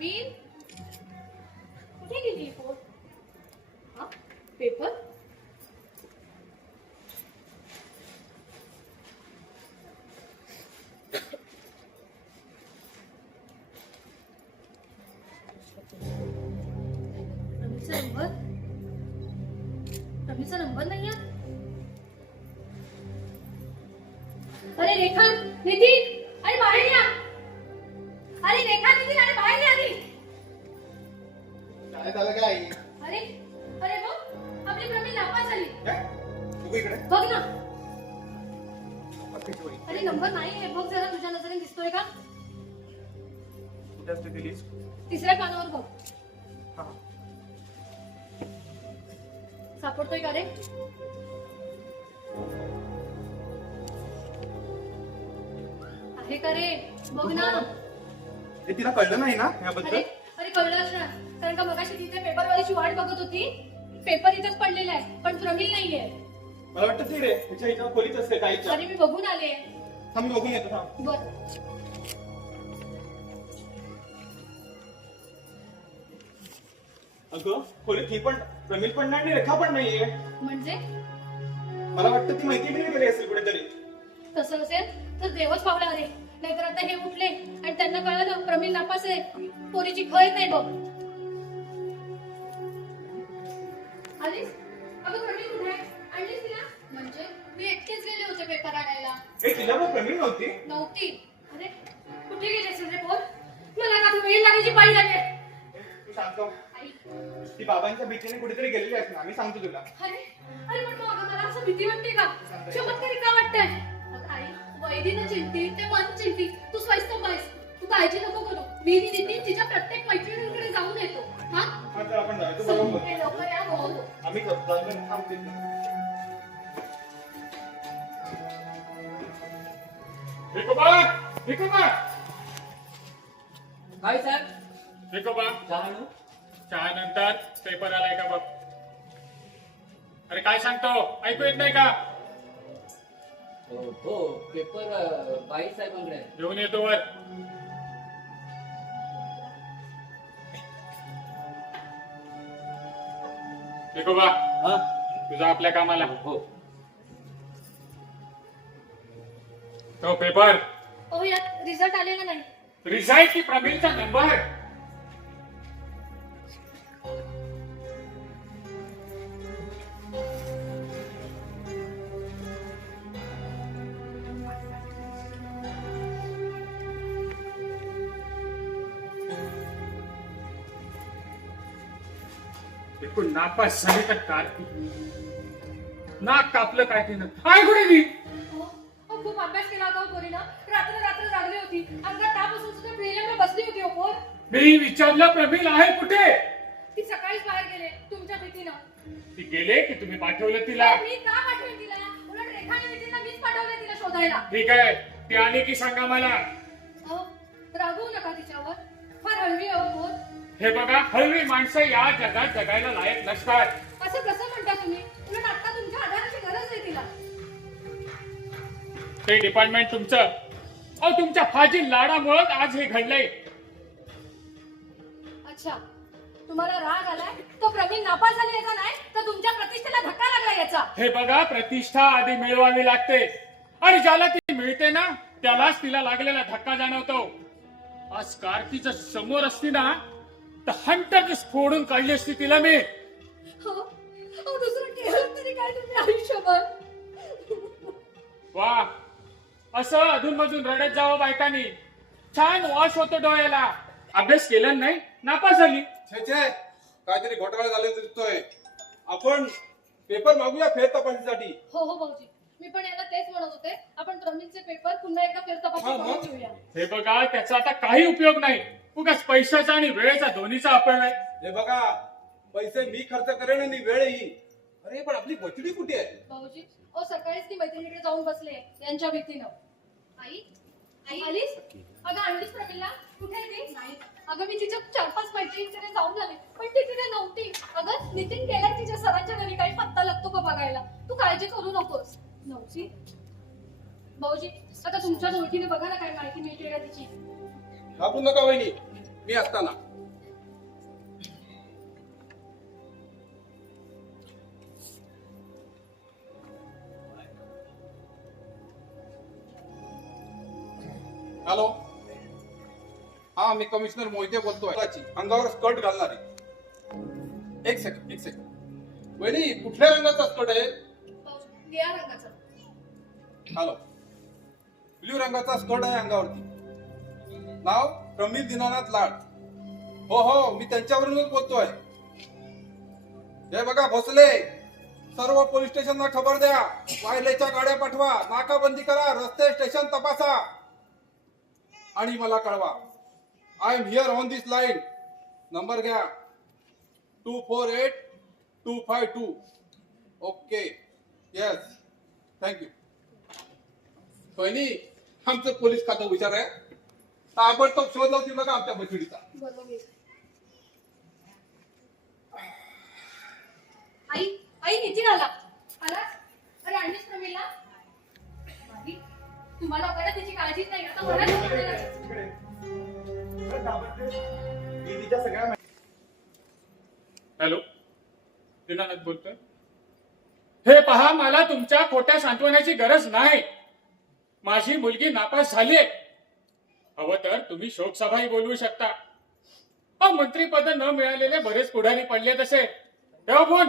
प्रवीण कुठे गेली फोन? हा पेपर रवीचा नंबर नाही आहे. अरे रेखा नितीन अरे बाहेर या. अरे रेखा नितीन अरे बाहेर या आधी. काय झालं काय? अरे अरे बघ आपली प्रवीण नापास झाली. तू इकडे बघ ना. अरे नंबर नाही आहे बघ जरा तुझ्या नजरेने दिसतोय का? कुठे असते ती लिस्ट? तिसऱ्या पानावर बघ. सापडतोय का रे? आहे का रे? बघ ना. हे तिला कळलं नाही ना अरे याबद्दल? अरे कळलंच ना कारण का मगाशी तिथे पेपरवालीची वाट बघत होती. पेपर इथेच पडलेला आहे पण प्रवीण नाहीये. मला वाटतं ती रे तिच्या हिच्या खोलीत असते काहीच्या. अरे मी बघून आले. थांब मी बघून येतो थांब. बर अगं खोलीत ही पण प्रमिल पण नाही आणि रेखा पण नाहीये. म्हणजे मला वाटतं ती माहिती मिळून गेली असेल कुठेतरी. तसं असेल तर देवच पावला रे. नाहीतर आता हे उठले आणि त्यांना कळलं प्रवीण नापास आहे. पोरीची खय नाही बघ. आलीस? अगं प्रवीण कुठे आहे? आणलीस तिला? म्हणजे मी एकटेच गेले होते पेपर आणायला. हे तिला पण प्रमिल नव्हती? नव्हती. अरे कुठे गेली असेल रे पोर? मला का वेळ लागायची पाळी झाली आहे. तू सांगतो आई ती बाबांच्या भीतीने कुठेतरी गेलेली आहे ना. मी सांगतो तुला. अरे अरे पण मग मला असं भीती वाटते का? चमत्कारी का वाटतंय? अगं आई वैदीनं चिंती ते मन चिंती तू स्वस्त बस. तू काळजी नको करू. मी नितीन तिच्या प्रत्येक मैत्रिणींकडे जाऊन येतो. हा हा तर आपण जाऊया. तू बरोबर. हे लवकर या बोलतो. आम्ही जाऊया थांबते. विकोबा काय साहेब? विकोबा चहा आणू? चहा नंतर पेपर आलाय का बघ. अरे काय सांगतो ऐकू येत नाही का? हो पेपर बाई साहेबांकडे आहे. घेऊन येतो वर. विकोबा हा? तुझा आपल्या कामाला. हो तो पेपर हो यात रिझल्ट आलेला नाही. रिझल्ट की प्रवीणचा नंबर. एकूण नापास झाली तर कार्तिक नाक कापलं काय तिनं. काय कुठे ती? हो हो, खूप अभ्यास केला होता पोरीनं. रात्र रात्र जागली होती. अंगात ताप असून सुद्धा प्रिलिमला बसली होती. हो पोर मी विचारलं प्रवीण आहे कुठे? ती सकाळीच बाहेर गेले तुमच्या भीतीनं. ती गेले की तुम्ही पाठवलं तिला? मी का पाठवेन तिला? उलट रेखाने नितीनला मीच पाठवले तिला शोधायला. ठीक आहे ती आली की सांगा मला. अहो रागवू नका तिच्यावर. फार हळवी अहो पोर. हे बघा हळवी माणसं या जगात जगायला लायक नसतात. असं कसं म्हणता तुम्ही? उलट आता तुमच्या आधाराची गरज आहे तिला. ते डिपार्टमेंट तुमचं. अहो तुमच्या फाजील लाडामुळे आज हे घडलंय. अच्छा तुम्हाला राग आलाय तो प्रवीण नापास झाली याचा नाही तर तुमच्या प्रतिष्ठेला धक्का लागला याचा. हे बघा प्रतिष्ठा आधी मिळवावी लागते आणि ज्याला ती मिळते ना त्यालाच तिला लागलेला धक्का जाणवतो. आज कार्तीच्या समोर असती ना तर हंटर फोडून काढली असती तिला मी. हो हो दुसरं केलं तरी काय तुम्ही आयुष्यभर. वा असं अधूनमधून रडत जावं बायकांनी. छान वास होतो डोळ्याला. अभ्यास केला नाही नापास झाली. छे छे काहीतरी घोटाळा झाल्याचं दिसतोय. आपण पेपर मागूया फेर तपासणीसाठी. हो हो भाऊजी मी पण याला तेच म्हणत होते. आपण प्रवीणचे पेपर पुन्हा एकदा फेर तपासणी हा, करून घेऊया. हे बघा त्याचा आता काही उपयोग नाही. उगाच पैशाचा आणि वेळेचा दोन्हीचा अपव्यय आहे. हे बघा पैसे मी खर्च करेन आणि वेळ येईल. अरे पण आपली बचडी कुठे आहे? भाऊजी ओ सकाळीच ती मैत्रिणीकडे जाऊन बसले यांच्या भीतीनं. आई आई आलीस? अगं आणलीस प्रवीणला? कुठे आहे ती? नाही अगं मी तिच्या 4-5 मैत्रिणींकडे जाऊन आले पण ती तिथे नव्हती. अगं नितीन गेलाय तिच्या सरांच्या घरी. काही पत्ता लागतो का बघायला. तू काळजी करू नकोस. नव्हती भाऊजी आता तुमच्या ओळखीने बघा ना काय माहिती मिळते का तिची. घाबरू नका वहिनी मी असताना. हॅलो, हा मी कमिशनर मोहिते बोलतोय. अंगावर स्कर्ट घालणारी. एक सेकंड. वहिनी, कुठल्या रंगाचा स्कर्ट आहे? निळ्या रंगाचा. हॅलो, ब्ल्यू रंगाचा स्कर्ट आहे अंगावरती. नाव प्रमित दीनानाथ लाड. हो हो, मी त्यांच्यावरूनच बोलतोय. हे बघा भोसले, सर्व पोलीस स्टेशनला खबर द्या. वायलेच्या गाड्या पाठवा, नाकाबंदी करा, रस्ते स्टेशन तपासा आणि मला कळवा. I am here on this line. Number घ्या 248252. Okay, yes, thank you. पहिली आमचं पोलीस खातं हुशार आहे. ताबडतोब शोध लावतील बघा आमच्या बछडीचा. बरोबर. आई नितीन आला. अरे आणलीस प्रमिला? बाई, तुम्हाला आपल्याला तिची काळजीच नाही. आता मला इकडे. बरं, घाबरते. मी तिच्या सगळ्या हॅलो, दीनानाथ बोलतोय. हे पहा, मला तुमच्या खोट्या सांत्वनाची गरज नाही. माझी मुलगी नापास झालीये. हवं तर तुम्ही शोकसभाही बोलवू शकता. मंत्रीपद न मिळालेले बरेच पुढारी पडले तसे. ठेवा फोन.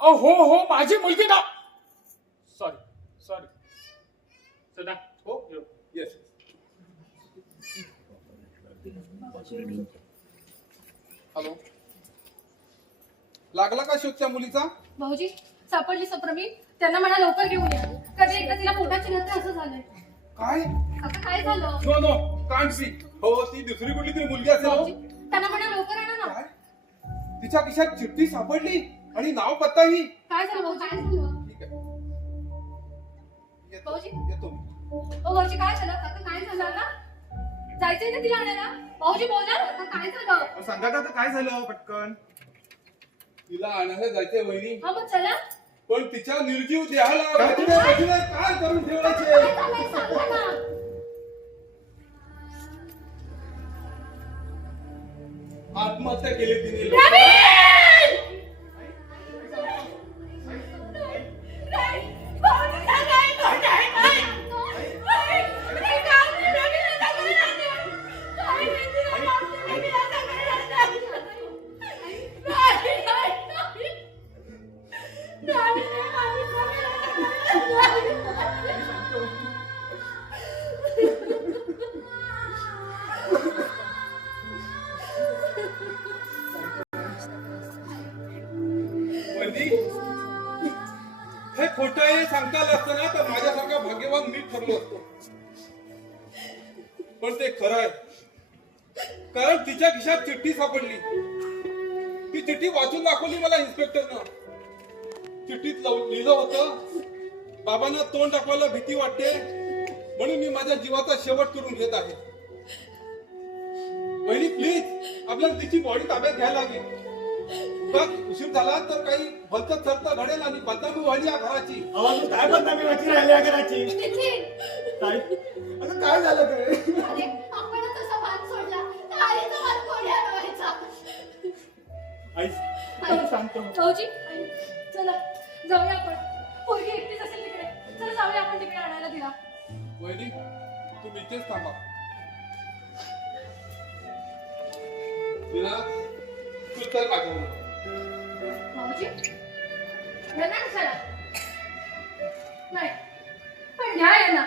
हो, माझी मुलगी ना. सॉरी सदा. हो, येस. हॅलो, लागला का शोध त्या मुलीचा? भाऊजी, सापडली सप्रमी. त्यांना मला लवकर घेऊन या. कधी एकदा तिला पोटाची नंतर असं झालंय. काय? असं काय झालं? No, can't see. हो, ती दुसरी कुठली तरी मुलगी असेल. भाऊजी, हो. त्यांना म्हणा लवकर आणा ना. काय? तिच्या खिशात चिठ्ठी सापडली आणि नाव पत्ताही. काय झालं भाऊजी? काय झालं? ठीक आहे, भाऊजी? येतो मी. भाऊजी, काय झालं? आता काय झालं ना? जायचंय ना तिला आणायला? भाऊजी बोला, आता काय झालं? सांगा आता काय झालं पटकन. तिला आणायला जायचंय वहिनी, हा मग चला. पण तिच्या निर्जीव देहाला काय करून ठेवायचे? काय झालंय सांगा ना. आत्महत्या केली तिने. हे खोटं आहे सांगता आलं असतं ना तर माझ्यासारखा भाग्यवान मी ठरलो असतो. पण ते खरं आहे, कारण तिच्या खिशात चिठ्ठी सापडली. ती चिठ्ठी वाचून दाखवली मला इन्स्पेक्टरनं. चिठ्ठीत लिहिलं होतं, बाबांना तोंड दाखवायला भीती वाटते म्हणून मी माझ्या जीवाचा शेवट करून घेत आहे. वहिनी प्लीज, आपल्याला तिची बॉडी ताब्यात घ्यायला लागेल. उशीर झाला तर काही भलत चरत घडेल आणि बदनामी व्हायली या घराची. आवाज काय बदनामी वाटली राहिली या घराची. नितीन, काय अगं काय झालं ते? अरे आपण तसा भाग सोडला तर आईचा भाग कोणी अडवायचा? आई सांगतो. भाऊजी, चला जाऊया आपण. पोरगी एकटीच असेल तिकडे. चला जाऊया आपण तिकडे आणायला तिला. वहिनी तुम्ही इथेच थांबा. विना तू तर पाठवू. भाऊजी, यांना कशाला? नाही, पण घ्या यांना.